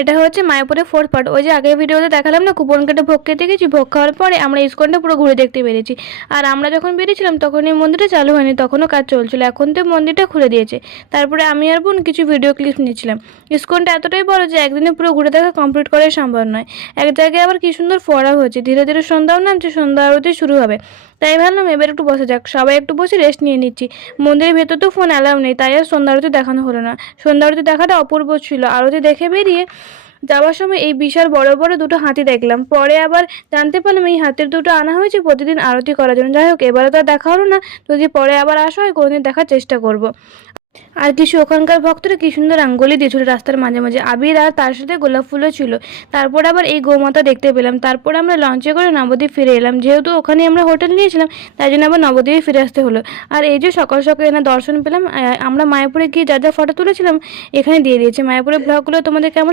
এটা হচ্ছে মায়াপুরের ফোর্থ পার্ট। ওই যে আগের ভিডিওতে দেখালাম না কুপন কেটে ভোগ খেতে গেছি, ভোগ খাওয়ার পরে আমরা ইস্কনটা পুরো ঘুরে দেখতে পেরেছি। আর আমরা যখন বেরিয়েছিলাম তখন এই মন্দিরটা চালু হয়নি, তখনও কাজ চলছিল। এখন তো মন্দিরটা খুলে দিয়েছে। তারপরে আমি আর বোন কিছু ভিডিও ক্লিপ নিয়েছিলাম। ইস্কনটা এতটাই বড় যে একদিনে পুরো ঘুরে দেখা কমপ্লিট করাই সম্ভব নয়। এক জায়গায় আবার কি সুন্দর ফোয়ারা হয়েছে, ধীরে ধীরে সন্ধ্যাও নামছে, সন্ধ্যা আরতি শুরু হবে। তাই ভাবলাম এবার একটু বসে যাক, সবাই একটু বসে রেস্ট নিয়ে নিচ্ছি। মন্দিরের ভেতর তো ফোন অ্যালাউ নেই, তাই আর সন্ধ্যা আরতি দেখানো হলো না। সন্ধ্যা আরতি দেখাটা অপূর্ব ছিল। আরতি দেখে বেরিয়ে যাওয়ার সময় এই বিশাল বড় বড় দুটো হাতি দেখলাম। পরে আবার জানতে পারলাম এই হাতির দুটো আনা হয়েছে প্রতিদিন আরতি করার জন্য। যাই হোক, এবারে তো আর দেখা হলো না, যদি পরে আবার আসা হয় কোনোদিন দেখার চেষ্টা করব। আর কিছু ওখানকার ভক্তরা কি সুন্দর রঙ্গোলি দিয়েছিল রাস্তার মাঝে মাঝে, আবির আর তার সাথে গোলাপ ফুলও ছিল। তারপর আবার এই গোমাতা দেখতে পেলাম। তারপর আমরা লঞ্চে করে নবদ্বীপ ফিরে এলাম, যেহেতু ওখানে আমরা হোটেল নিয়েছিলাম তাই জন্য আবার নবদ্বীপে ফিরে আসতে হলো। আর এই যে সকাল সকাল এনে দর্শন পেলাম। আমরা মায়াপুরে গিয়ে যা যা ফটো তুলেছিলাম এখানে দিয়ে দিয়েছি। মায়াপুরের ব্লগগুলো তোমাদের কেমন